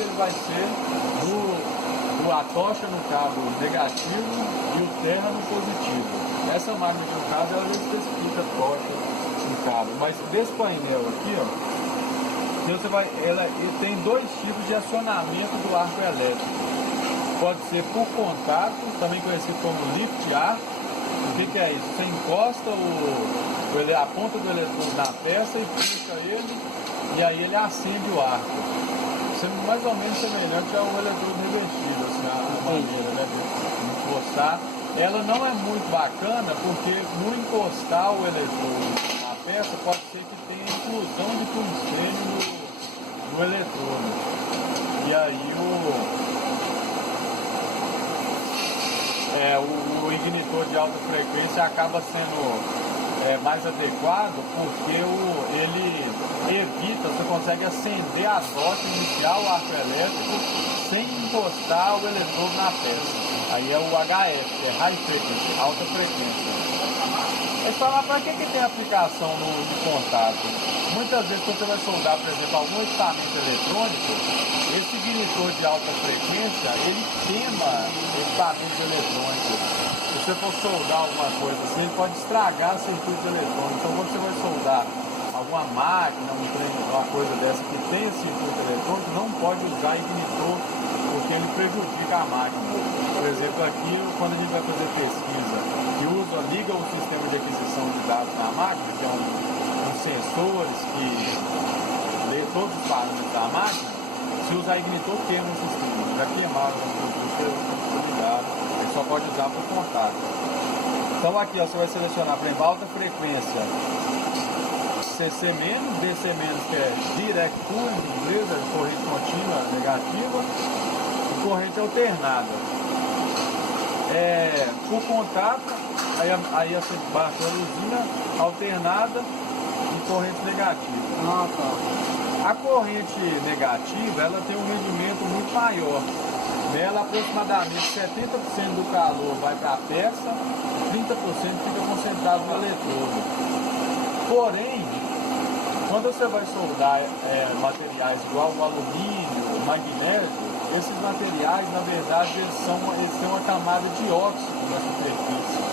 ele vai ser a tocha no cabo negativo e o terra no positivo. Essa máquina aqui, no caso, ela já especifica tocha no cabo. Mas desse painel aqui, ó, ele tem dois tipos de acionamento do arco elétrico. Pode ser por contato, também conhecido como lift arc. O que é isso? Você encosta a ponta do eletrodo na peça e puxa ele, e aí ele acende o arco. Isso é mais ou menos semelhante ao eletrodo revestido, assim, a maneira, né, de encostar. Ela não é muito bacana, porque no encostar o eletrodo na peça, pode ser que tenha inclusão de tungstênio no eletrodo. E aí o ignitor de alta frequência acaba sendo mais adequado, porque ele evita, você consegue acender a tocha inicial, o arco elétrico, sem encostar o eletrodo na peça. Aí é o HF, que é High Frequency, alta frequência. Aí você fala, para que tem aplicação no contato? Muitas vezes quando você vai soldar, por exemplo, algum equipamento eletrônico, esse ignitor de alta frequência, ele queima equipamentos eletrônicos. Se você for soldar alguma coisa assim, ele pode estragar circuitos eletrônicos. Então quando você vai soldar alguma máquina, um trem, uma coisa dessa que tem esse circuito eletrônico, não pode usar ignitor, porque ele prejudica a máquina. Por exemplo, aqui, quando a gente vai fazer pesquisa e liga o sistema de aquisição de dados na máquina, que é uns sensores que lê todos os parâmetros da máquina, se usar ignitor, queima o sistema. Já queimaram o produto ligado, ele só pode usar por contato. Então aqui, ó, você vai selecionar, por exemplo, alta frequência CC-, DC-, que é direct current, em inglês, é corrente contínua negativa, e corrente alternada. Por contato, aí você baixa a luzinha alternada e corrente negativa. Ah, tá. A corrente negativa, ela tem um rendimento muito maior. Nela, aproximadamente 70% do calor vai para a peça, 30% fica concentrado no eletrodo. Porém, quando você vai soldar materiais igual o alumínio, o magnésio, esses materiais, na verdade, eles têm uma camada de óxido na superfície.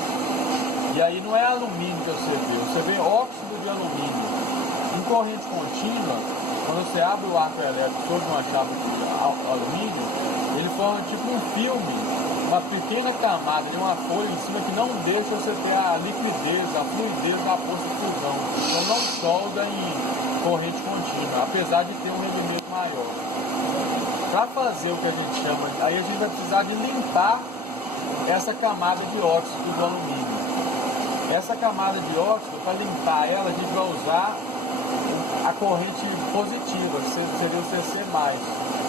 E aí não é alumínio que você vê óxido de alumínio. Em corrente contínua, quando você abre o arco elétrico sobre uma chapa de alumínio, ele forma tipo um filme, uma pequena camada de uma folha em cima que não deixa você ter a liquidez, a fluidez da força de fusão. Então não solda em corrente contínua, apesar de ter um rendimento maior. Para fazer o que a gente chama, aí a gente vai precisar de limpar essa camada de óxido do alumínio. Essa camada de óxido, para limpar ela, a gente vai usar a corrente positiva, que seria o CC+.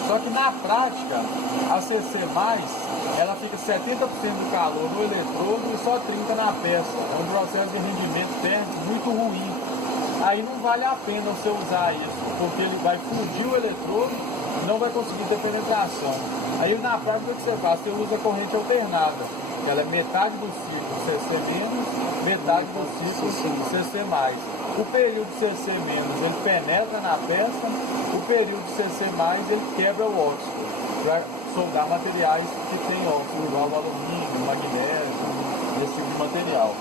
Só que na prática, a CC+, ela fica 70% do calor no eletrodo e só 30% na peça. É um processo de rendimento térmico muito ruim. Aí não vale a pena você usar isso, porque ele vai fundir o eletrodo, não vai conseguir ter penetração. Aí na prática o que você faz? Você usa a corrente alternada. Ela é metade do ciclo CC-, metade do ciclo CC+. O período CC-, ele penetra na peça, o período CC+, ele quebra o óxido, para soldar materiais que tem óxido, igual alumínio, magnésio, esse tipo de material.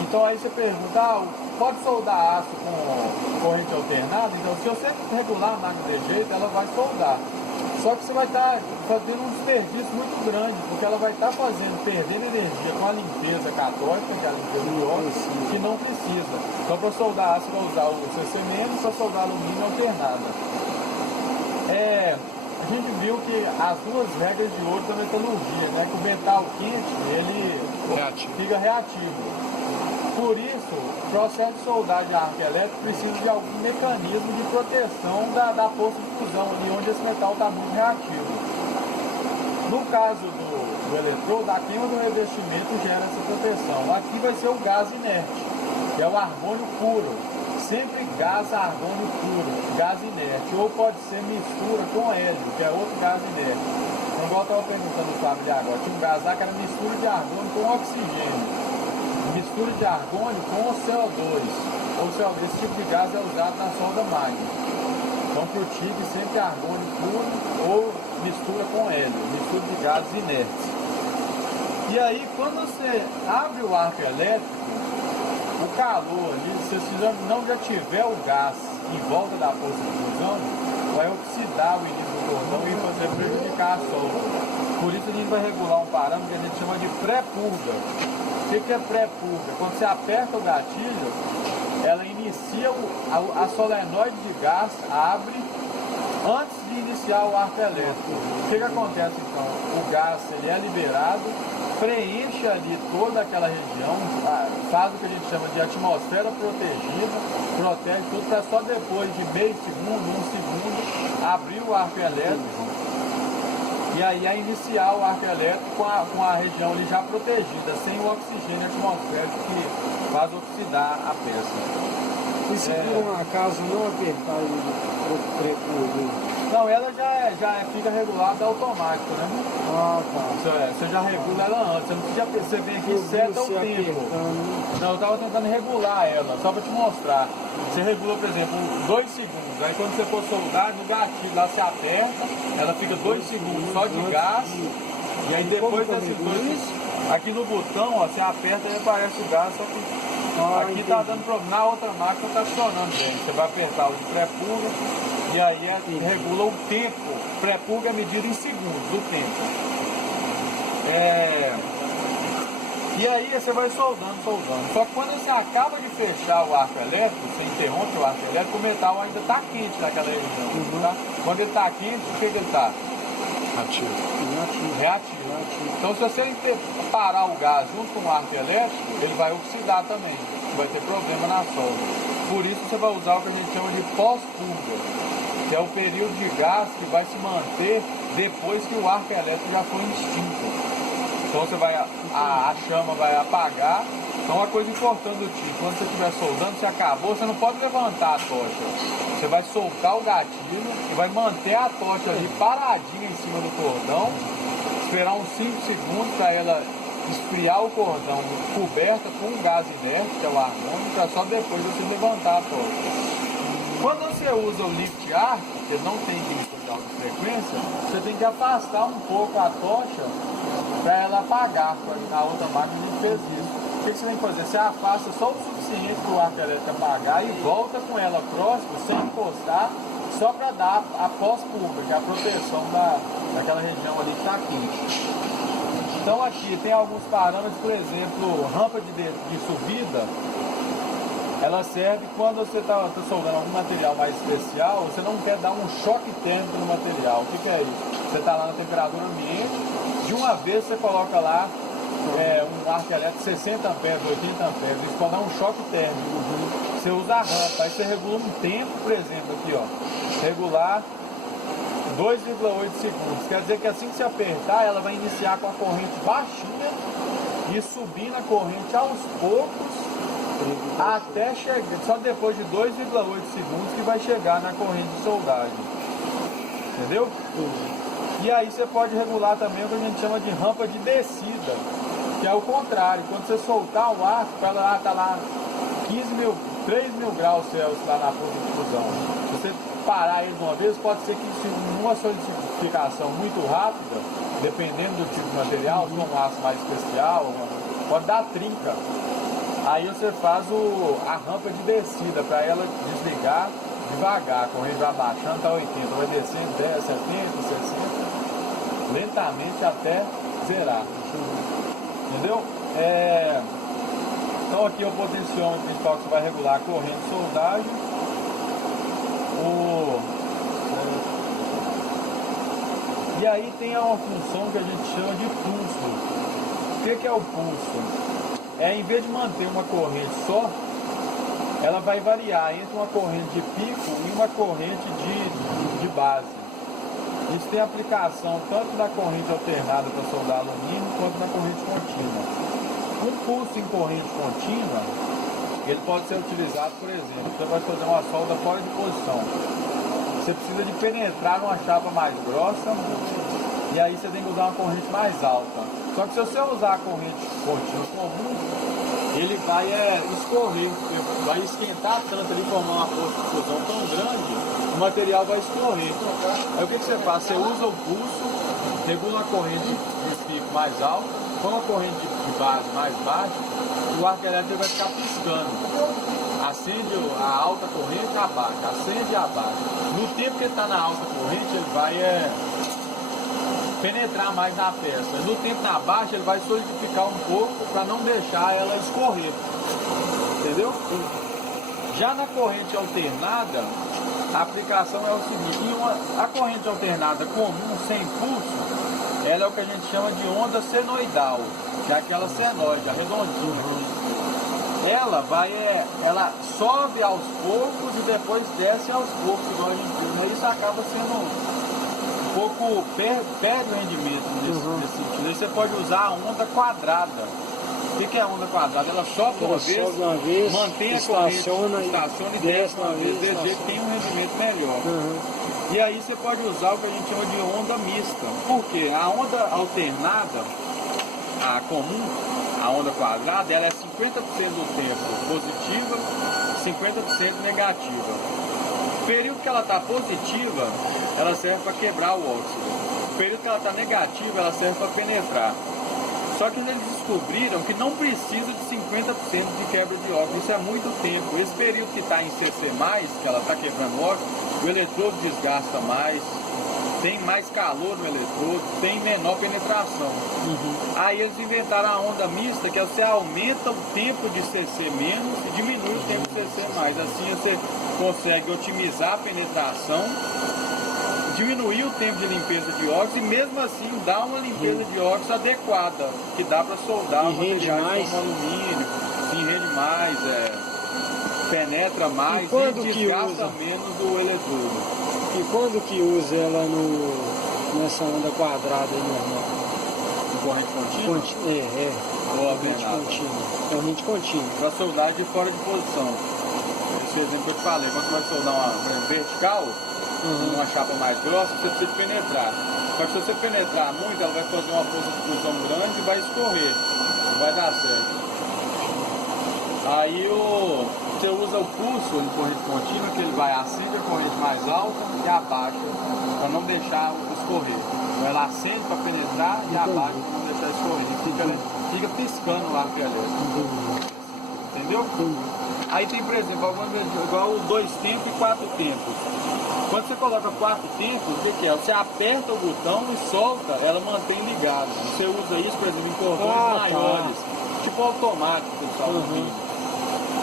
Então aí você pergunta, pode soldar aço com corrente alternada? Então se você regular a máquina de jeito, ela vai soldar. Só que você vai estar fazendo um desperdício muito grande, porque ela vai estar perdendo energia com a limpeza católica, que é a limpeza do óxido, que não precisa. Então para soldar aço, você vai usar o CC-, para soldar alumínio alternada. A gente viu que as duas regras de ouro da metalurgia, né? Que o metal quente, ele fica reativo. Por isso, o processo de soldagem de arco elétrico precisa de algum mecanismo de proteção da força de fusão, ali onde esse metal está muito reativo. No caso do eletrodo, a queima do revestimento gera essa proteção. Aqui vai ser o gás inerte, que é o argônio puro. Sempre gás argônio puro, gás inerte. Ou pode ser mistura com hélio, que é outro gás inerte. Então, igual eu estava perguntando no Fábio de agora, tinha um gás lá que era mistura de argônio com oxigênio. Mistura de argônio com CO2. Ou esse tipo de gás é usado na solda magna. Então Então para o TIG sempre argônio puro ou mistura com hélio, mistura de gases inertes. E aí quando você abre o arco elétrico, o calor ali, se você não já tiver o gás em volta da força de fusão, vai oxidar o início do cordão e fazer prejudicar a solda. Por isso a gente vai regular um parâmetro que a gente chama de pré-purga. O que é pré-purga? Quando você aperta o gatilho, ela inicia a solenoide de gás, abre antes de iniciar o arco elétrico. O que acontece então? O gás ele é liberado, preenche ali toda aquela região, faz o que a gente chama de atmosfera protegida, protege tudo para só depois de meio segundo, 1 segundo, abrir o arco elétrico e aí a iniciar o arco elétrico com a região ali já protegida, sem o oxigênio atmosférico que faz oxidar a peça. E se por um acaso não apertar o pré-purga? Não, ela já fica regulada automático, né? Ah, tá. Você já regula ela antes, você não precisa perceber aqui seta o tempo. Não, eu estava tentando regular ela, só para te mostrar. Você regula, por exemplo, 2 segundos, aí quando você for soldar, no gatilho lá você aperta, ela fica 2 segundos só de gás, e aí depois desses 2 segundos, aqui no botão, ó, você aperta e aparece o gás, só que aqui tá dando problema, na outra máquina tá funcionando bem. Você vai apertar o de pré-purga e aí regula o tempo. Pré-purga é medido em segundos, o tempo. E aí você vai soldando. Só que quando você acaba de fechar o arco elétrico, você interrompe o arco elétrico, o metal ainda tá quente naquela região. Tá? Quando ele tá quente, o que ele tá? Reativo. Então se você parar o gás junto com o arco elétrico, ele vai oxidar também, vai ter problema na solda. Por isso você vai usar o que a gente chama de pós-purga, que é o período de gás que vai se manter depois que o arco elétrico já foi extinto. Então você vai, a chama vai apagar. Então uma coisa importante do tipo, quando você estiver soldando, você acabou, você não pode levantar a tocha. Você vai soltar o gatilho e vai manter a tocha ali paradinha em cima do cordão, esperar uns 5 segundos para ela esfriar o cordão coberta com gás inerte, que é o argônio, para só depois você levantar a tocha. Quando você usa o lift arc, que não tem limite de alta frequência, você tem que afastar um pouco a tocha para ela apagar. Na outra máquina a gente fez isso. O que você tem que fazer? Você afasta só o suficiente para o arco elétrico apagar e volta com ela próximo, sem encostar, só para dar a pós-purga, que é a proteção daquela região ali que está quente. Então aqui tem alguns parâmetros, por exemplo, rampa de subida, ela serve quando você está soldando algum material mais especial, você não quer dar um choque térmico no material. O que é isso? Você está lá na temperatura ambiente, de uma vez você coloca lá um arco elétrico 60 amperes, 80 amperes, isso pode dar um choque térmico. Você usa a rampa, aí você regula um tempo, por exemplo, aqui ó, regular 2,8 segundos. Quer dizer que assim que você apertar, ela vai iniciar com a corrente baixinha e subir na corrente aos poucos até chegar, só depois de 2,8 segundos que vai chegar na corrente de soldagem. Entendeu? E aí você pode regular também o que a gente chama de rampa de descida, que é o contrário. Quando você soltar o arco, ela está lá 3 mil graus Celsius lá na força de fusão. Se você parar ele de uma vez, pode ser que numa solidificação muito rápida, dependendo do tipo de material, se for um aço mais especial, pode dar trinca. Aí você faz a rampa de descida para ela desligar devagar, a corrente vai baixando, está 80, vai descendo 10, 70, 60, lentamente até zerar. Entendeu? Então aqui é o potenciômetro principal que você vai regular a corrente de soldagem. E aí tem uma função que a gente chama de pulso. O que é o pulso? Em vez de manter uma corrente só, ela vai variar entre uma corrente de pico e uma corrente de base. Isso tem aplicação tanto na corrente alternada para soldar alumínio quanto na corrente contínua. Um pulso em corrente contínua, ele pode ser utilizado, por exemplo, você vai fazer uma solda fora de posição. Você precisa de penetrar numa chapa mais grossa e aí você tem que usar uma corrente mais alta. Só que se você usar a corrente contínua comum, ele vai escorrer, vai esquentar tanto ali, formar uma força de fusão tão grande, o material vai escorrer. Aí o que você faz? Você usa o pulso, regula a corrente de pico mais alta, põe a corrente de base mais baixa, e o arco elétrico vai ficar piscando. Acende a alta corrente, abaixa, acende e abaixa. No tempo que ele está na alta corrente, ele vai penetrar mais na peça. No tempo na baixa, ele vai solidificar um pouco para não deixar ela escorrer. Entendeu? Já na corrente alternada, a aplicação é o seguinte: a corrente alternada comum, sem pulso, ela é o que a gente chama de onda senoidal, que é aquela senoide, a redondinha. Ela sobe aos poucos e depois desce aos poucos, igual a gente viu. Isso acaba sendo um pouco, perde o rendimento nesse sentido. Aí você pode usar a onda quadrada. O que é a onda quadrada? Ela sobe uma vez, mantém a corrente, estaciona e desce uma vez, desse jeito tem um rendimento melhor. E aí você pode usar o que a gente chama de onda mista. Por quê? A onda alternada, a comum, a onda quadrada, ela é 50% do tempo positiva, 50% negativa. O período que ela está positiva, ela serve para quebrar o óxido. O período que ela está negativa, ela serve para penetrar. Só que eles descobriram que não precisa de 50% de quebra de óxido. Isso é muito tempo. Esse período que está em CC+, que ela está quebrando óxido, o eletrodo desgasta mais, tem mais calor no eletrodo, tem menor penetração. Aí eles inventaram a onda mista, que você aumenta o tempo de CC menos e diminui o tempo de CC mais. Assim você consegue otimizar a penetração, diminuir o tempo de limpeza de óxido e mesmo assim dar uma limpeza de óxido adequada, que dá para soldar materiais como alumínio, rende mais, penetra mais e desgasta menos o eletrodo. E quando que usa ela nessa onda quadrada aí normal? Corrente contínua? Corrente contínua. Para soldar de fora de posição. Esse exemplo que eu te falei, quando você vai soldar uma vertical, uma chapa mais grossa, você precisa penetrar. Só que se você penetrar muito, ela vai fazer uma força de fusão grande e vai escorrer. Não vai dar certo. Aí você usa o pulso de corrente contínua, que ele vai acende a corrente mais alta e abaixa, para não deixar escorrer. Então ela acende para penetrar e abaixa para não deixar escorrer. Fica piscando o arco elétrico. Entendeu? Aí tem, por exemplo, igual 2 tempos e 4 tempos. Quando você coloca 4 tempos, o que é? Você aperta o botão e solta, ela mantém ligada. Você usa isso, por exemplo, em cordões maiores, tipo automático, pessoal.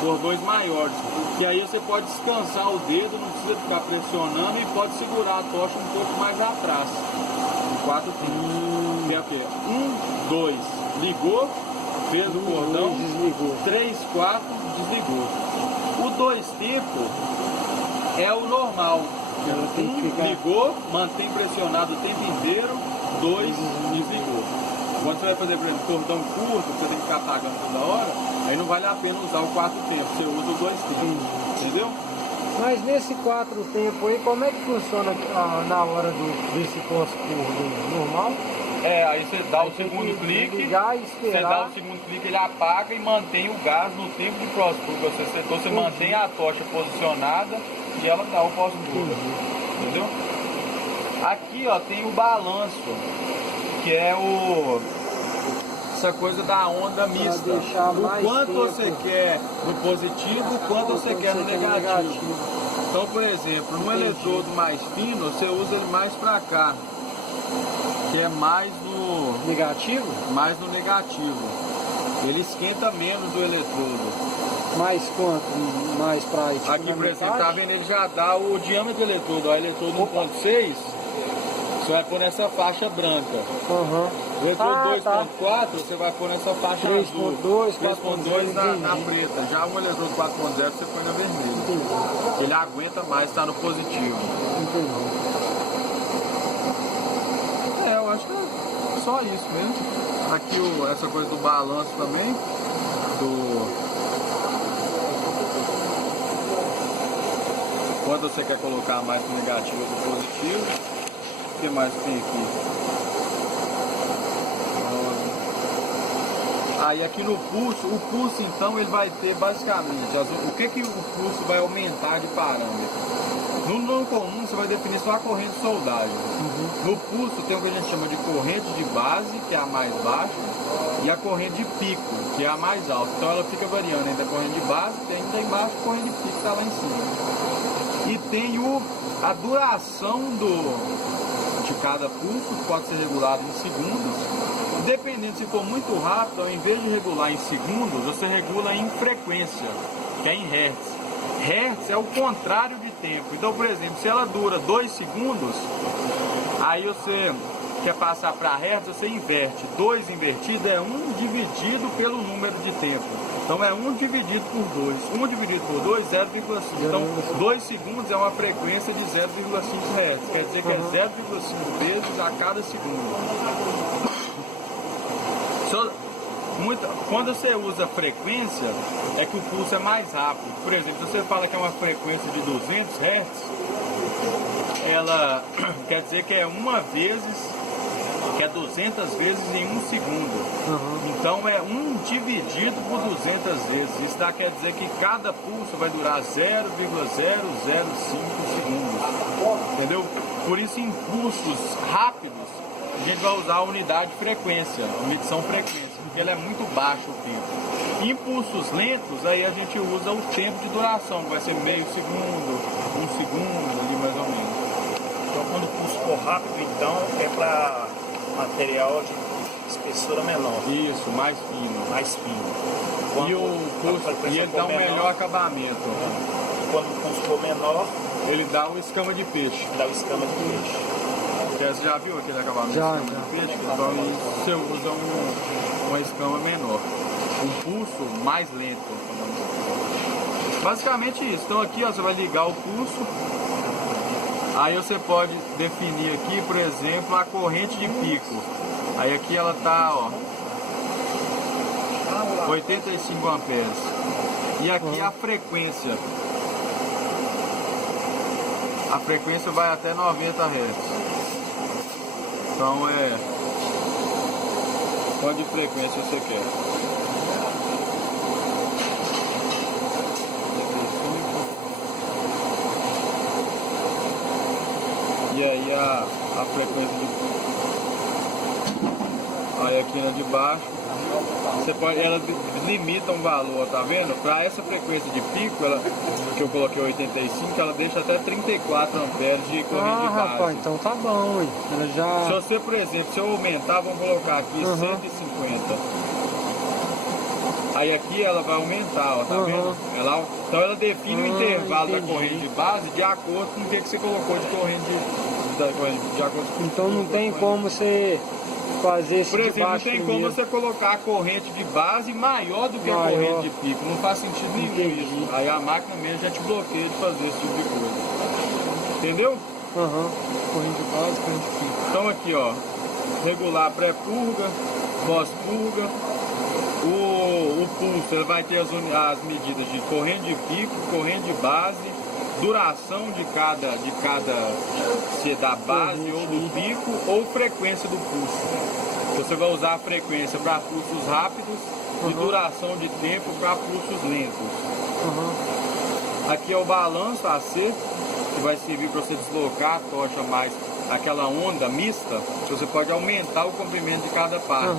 Cordões maiores, e aí você pode descansar o dedo, não precisa ficar pressionando e pode segurar a tocha um pouco mais atrás. 4 tempos. É o quê? 1, 2, ligou, fez o cordão, 3, 4, desligou. O 2 tempos é o normal. Ela tem que ficar... Ligou, mantém pressionado o tempo inteiro, 2, desligou. Quando você vai fazer, por exemplo, cordão curto, você tem que ficar apagando toda hora, aí não vale a pena usar o 4 tempos, você usa o 2 tempos, entendeu? Mas nesse 4 tempos aí, como é que funciona na hora desse pós-curvo? Normal? Aí você dá o segundo clique, ligar e esperar. Você dá o segundo clique, ele apaga e mantém o gás no tempo de pós-curva que você setou, você mantém a tocha posicionada e ela dá o pós-curva, entendeu? Aqui ó, tem o balanço, que é essa coisa da onda mista. O quanto você quer no positivo, o quanto você quer no negativo. Então, por exemplo, no eletrodo mais fino, você usa ele mais para cá, que é mais no negativo? Mais no negativo. Ele esquenta menos o eletrodo. Mais quanto? Mais para tipo, aqui, por exemplo, tá vendo? Ele já dá o diâmetro do eletrodo. O eletrodo 1.6, você vai pôr nessa faixa branca. O eletrodo 2.4, você vai pôr nessa faixa 3.2, azul. 3.2 na preta. Já o eletrodo 4.0 você põe na vermelha. Ele aguenta mais, está no positivo. Eu acho que é só isso mesmo. Aqui essa coisa do balanço também. Quando você quer colocar mais no negativo ou no positivo. O que mais tem aqui? Aí aqui no pulso, o pulso então ele vai ter basicamente, o que o pulso vai aumentar de parâmetro? No comum você vai definir só a corrente de soldagem. No pulso tem o que a gente chama de corrente de base, que é a mais baixa, e a corrente de pico, que é a mais alta. Então ela fica variando entre a corrente de base, tem ainda embaixo a corrente de pico que está lá em cima. E tem a duração de cada pulso, que pode ser regulado em segundos. Dependendo, se for muito rápido, ao invés de regular em segundos, você regula em frequência, que é em hertz. Hertz é o contrário de tempo. Então, por exemplo, se ela dura 2 segundos, aí você quer passar para hertz, você inverte. 2 invertido é 1 dividido pelo número de tempo. Então é 1 dividido por 2. 1 dividido por 2, 0,5. Então 2 segundos é uma frequência de 0,5 Hz. Quer dizer que é 0,5 vezes a cada segundo. Quando você usa frequência, é que o pulso é mais rápido. Por exemplo, se você fala que é uma frequência de 200 Hz, ela quer dizer que é uma vezes, que é 200 vezes em 1 segundo. Então é 1 dividido por 200 vezes. Isso quer dizer que cada pulso vai durar 0,005 segundos. Entendeu? Por isso, em pulsos rápidos, a gente vai usar a unidade de frequência, a medição frequência, porque ele é muito baixo o tempo. Em pulsos lentos, aí a gente usa o tempo de duração, que vai ser meio segundo, 1 segundo, ali mais ou menos. Então, quando o pulso for rápido, então, é para material de espessura menor. Isso, mais fino. Mais fino. E ele dá um melhor acabamento. Quando o pulso for menor, ele dá uma escama de peixe. Dá uma escama de peixe. Você já viu aquele acabamento já. de peixe? Então você usa uma escama menor. Um pulso mais lento. Basicamente isso. Então aqui ó, você vai ligar o pulso. Aí você pode definir aqui, por exemplo, a corrente de pico. Aí aqui ela tá, ó, 85 amperes. E aqui a frequência. A frequência vai até 90 Hz. Então quanto de frequência você quer? E aí a frequência aí aqui na de baixo, você pode, ela limita um valor, tá vendo? Para essa frequência de pico, que eu coloquei 85, ela deixa até 34 amperes de corrente de base. Rapaz, então tá bom, hein? Ela já... Se você, por exemplo, se eu aumentar, vamos colocar aqui 150. Aí aqui ela vai aumentar, ó, tá vendo? Então ela define o intervalo da corrente de base de acordo com o que você colocou de corrente de acordo com então não tem como você fazer esse. Por exemplo, não tem como você colocar a corrente de base maior do que a corrente de pico. Não faz sentido nenhum isso. Aí a máquina mesmo já te bloqueia de fazer esse tipo de coisa. Entendeu? Corrente de base, corrente de pico. Então aqui, ó, regular pré-purga, pós-purga. O pulso ele vai ter as medidas de corrente de pico, corrente de base, duração de cada se é da base ou do pico, ou frequência do pulso. Você vai usar a frequência para pulsos rápidos e duração de tempo para pulsos lentos. Aqui é o balanço AC, que vai servir para você deslocar a tocha mais aquela onda mista, você pode aumentar o comprimento de cada parte.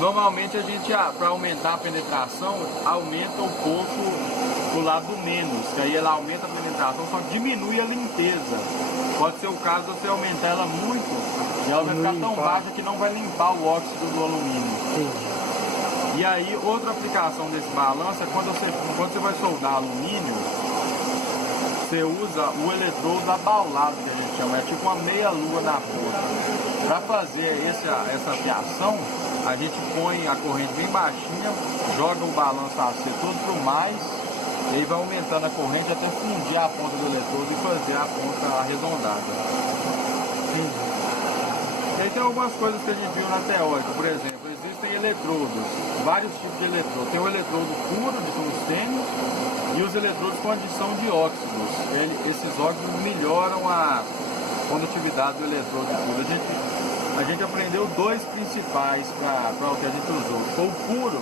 Normalmente a gente, para aumentar a penetração, aumenta um pouco o lado do menos, que aí ela aumenta a penetração, só diminui a limpeza. Pode ser o caso de você aumentar ela muito e ela vai ficar tão baixa que não vai limpar o óxido do alumínio. E aí, outra aplicação desse balanço é quando você vai soldar alumínio, você usa o eletrodo abaulado, que a gente chama, é tipo uma meia-lua na ponta. Para fazer essa fiação, a gente põe a corrente bem baixinha, joga o balanço AC todo pro mais, e aí vai aumentando a corrente até fundir a ponta do eletrodo e fazer a ponta arredondada. E aí tem algumas coisas que a gente viu na teórica, por exemplo, existem eletrodos, vários tipos de eletrodo. Tem o eletrodo puro de tungstênio e os eletrodos com adição de óxidos. Esses óxidos melhoram a condutividade do eletrodo puro. a gente aprendeu dois principais para o que a gente usou. O puro,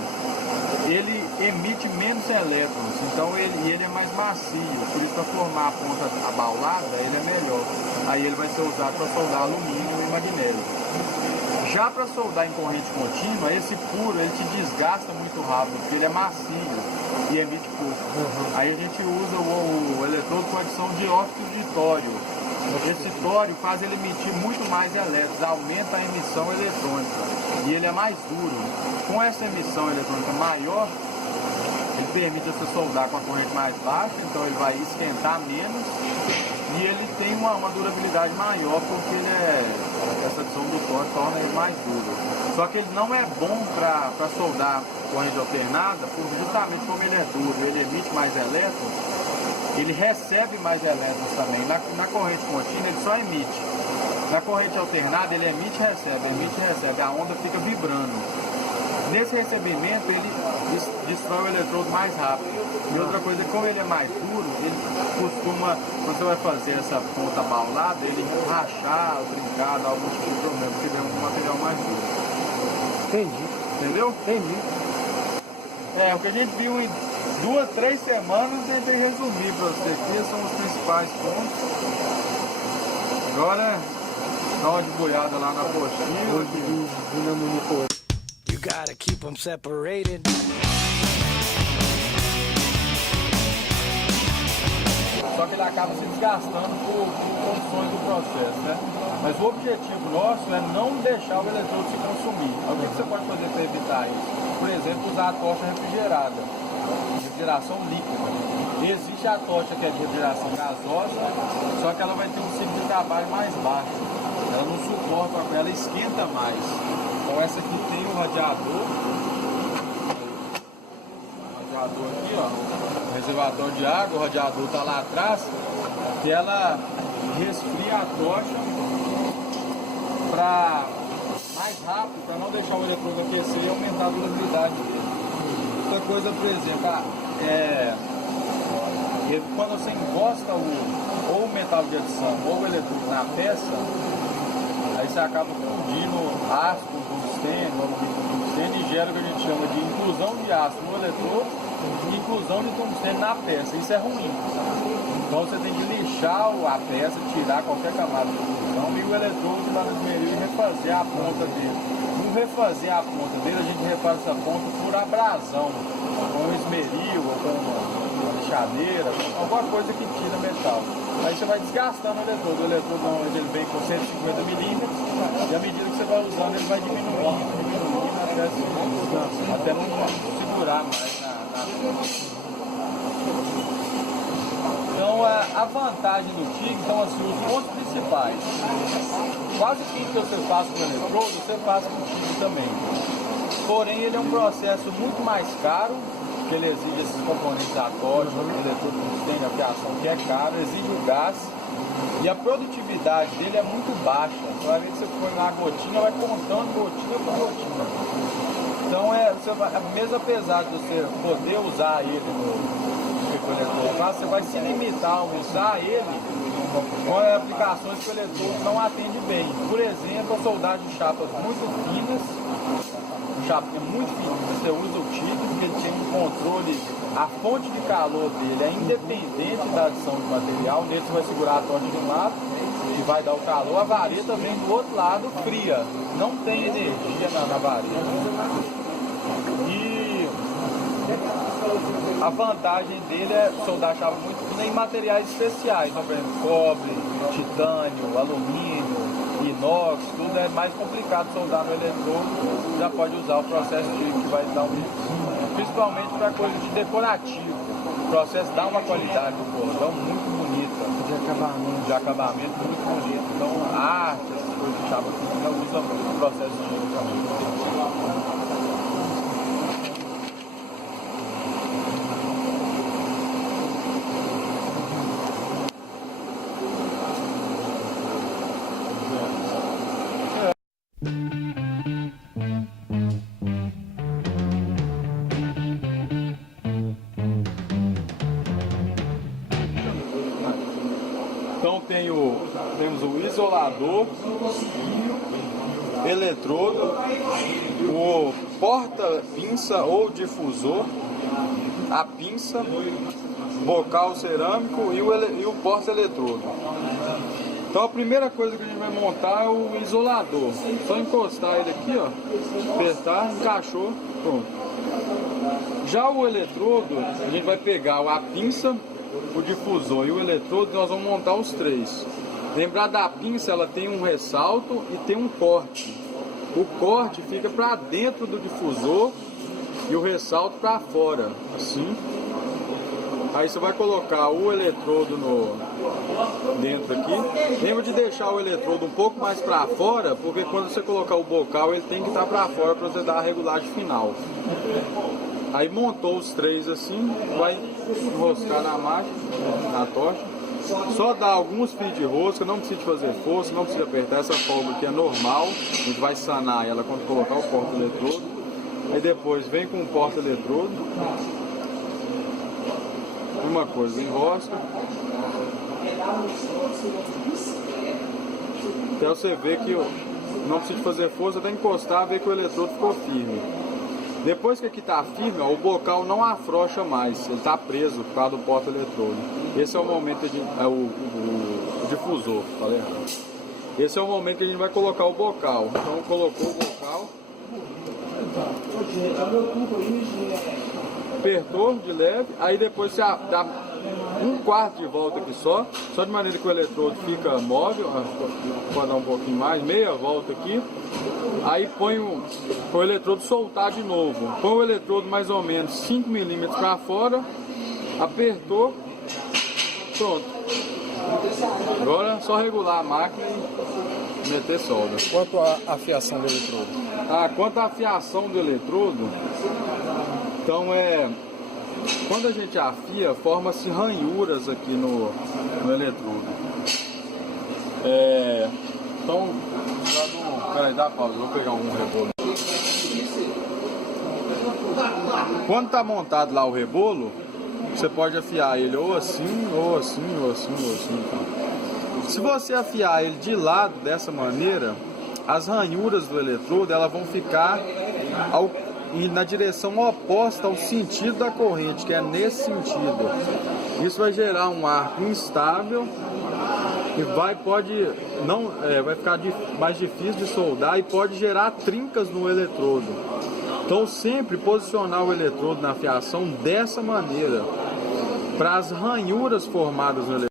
ele emite menos elétrons, então ele é mais macio, por isso para formar a ponta abaulada ele é melhor. Aí ele vai ser usado para soldar alumínio e magnésio. Já para soldar em corrente contínua, esse puro ele te desgasta muito rápido, porque ele é macio e emite pouco. Aí a gente usa o eletrodo com adição de óxido de tório. Esse tório faz ele emitir muito mais elétrons, aumenta a emissão eletrônica e ele é mais duro. Com essa emissão eletrônica maior, ele permite você soldar com a corrente mais baixa, então ele vai esquentar menos e ele tem uma durabilidade maior porque essa adição do tório torna ele mais duro. Só que ele não é bom para soldar corrente alternada, porque justamente como ele é duro, ele emite mais elétrons, ele recebe mais elétrons também. Na corrente contínua ele só emite. Na corrente alternada ele emite e recebe, a onda fica vibrando. Nesse recebimento ele destrói o eletrodo mais rápido. E outra coisa, como ele é mais duro, ele costuma, quando você vai fazer essa ponta abaulada, ele rachar, trincar, dar algum tipo de problema, porque ele é um material mais duro. Entendi. Entendeu? Entendi. O que a gente viu em 2, 3 semanas, eu tentei resumir para você aqui, são os principais pontos. Agora, dá uma debulhada lá na apostila. You gotta keep them separated. Só que ele acaba se desgastando por condições do processo, né? Mas o objetivo nosso é não deixar o eletrodo se consumir. O que você pode fazer para evitar isso? Por exemplo, usar a tocha refrigerada, refrigeração líquida. Existe a tocha que é de refrigeração gasosa, só que ela vai ter um ciclo de trabalho mais baixo. Ela não suporta, ela esquenta mais. Então essa aqui tem o radiador. O radiador aqui, ó. O reservatório de água, o radiador está lá atrás. Que ela resfria a tocha para mais rápido, para não deixar o eletrodo aquecer e aumentar a durabilidade dele. Outra coisa, por exemplo, quando você encosta ou o metal de adição ou o eletrodo na peça, aí você acaba fundindo aço com tungstênio, alumínio com tungstênio e gera o que a gente chama de inclusão de aço no eletrodo e inclusão de tungstênio na peça. Isso é ruim. Então você tem que lixar a peça, tirar qualquer camada de inclusão e o eletrodo lá no esmeril e refazer a ponta dele. No refazer a ponta dele, a gente refaz essa ponta por abrasão, com um esmeril ou com uma lixadeira, alguma coisa que tira metal. Aí você vai desgastando o eletrodo. O eletrodo normalmente ele vem com 150 milímetros e à medida que você vai usando ele vai diminuindo até não segurar mais na ponta. Então a vantagem do TIG, então assim, os pontos principais. Quase tudo que você faz com o eletrodo, você faz com o TIG também. Porém ele é um processo muito mais caro, porque ele exige esses componentes da tocha, o eletrodo tem a fiação que é caro, exige o gás e a produtividade dele é muito baixa. Então às vezes você põe na gotinha, vai contando gotinha por gotinha. Então mesmo apesar de você poder usar ele no eletrodo, você vai se limitar a usar ele com aplicações que o eletrodo não atende bem. Por exemplo, a soldagem de chapas muito finas, chapinha muito fina, você usa o TIG, porque ele tem um controle, a fonte de calor dele é independente da adição de material, nele você vai segurar a tocha de um lado e vai dar o calor, a vareta vem do outro lado fria, não tem energia na vareta. E a vantagem dele é soldar a chapa muito fina em materiais especiais, por exemplo, cobre, titânio, alumínio, inox, tudo é mais complicado soldar no eletrodo, já pode usar o processo que vai dar principalmente para coisa de decorativo. O processo dá uma qualidade do cordão muito bonita, de acabamento muito bonito. Então a arte, essas coisas de chapa fina, usa muito o processo de Então temos o isolador, eletrodo, o porta-pinça ou difusor, a pinça, bocal cerâmico e o porta-eletrodo. Então a primeira coisa que a gente vai montar é o isolador. Só encostar ele aqui, ó, apertar, encaixou, pronto. Já o eletrodo, a gente vai pegar a pinça, o difusor e o eletrodo, nós vamos montar os três. Lembrar da pinça, ela tem um ressalto e tem um corte. O corte fica para dentro do difusor e o ressalto para fora, assim. Aí você vai colocar o eletrodo dentro aqui. Lembra de deixar o eletrodo um pouco mais para fora, porque quando você colocar o bocal, ele tem que estar para fora para você dar a regulagem final. Aí montou os três assim, vai enroscar na máquina, na tocha. Só dá alguns fios de rosca, não precisa fazer força, não precisa apertar. Essa folga aqui é normal, a gente vai sanar ela quando colocar o porta-eletrodo. Aí depois vem com o porta-eletrodo. Uma coisa, enrosca. Até você ver que não precisa fazer força, até encostar, ver que o eletrodo ficou firme. Depois que aqui está firme, ó, o bocal não afrouxa mais, ele está preso por causa do porta-eletrodo. Esse é o momento de o difusor, falei errado. Esse é o momento que a gente vai colocar o bocal. Então colocou o bocal, apertou de leve, aí depois você dá um quarto de volta aqui só de maneira que o eletrodo fica móvel, pode dar um pouquinho mais, meia volta aqui. Aí põe o eletrodo soltar de novo. Põe o eletrodo mais ou menos 5 mm para fora, apertou, pronto. Agora é só regular a máquina e meter solda. Quanto à fiação do eletrodo? Quanto à fiação do eletrodo, então quando a gente afia, forma-se ranhuras aqui no eletrodo. Então, peraí, dá pausa, vou pegar um rebolo. Quando está montado lá o rebolo, você pode afiar ele ou assim, ou assim, ou assim, ou assim. Então. Se você afiar ele de lado dessa maneira, as ranhuras do eletrodo elas vão ficar na direção oposta ao sentido da corrente, que é nesse sentido. Isso vai gerar um arco instável e vai ficar mais difícil de soldar e pode gerar trincas no eletrodo. Então sempre posicionar o eletrodo na fiação dessa maneira, para as ranhuras formadas no eletrodo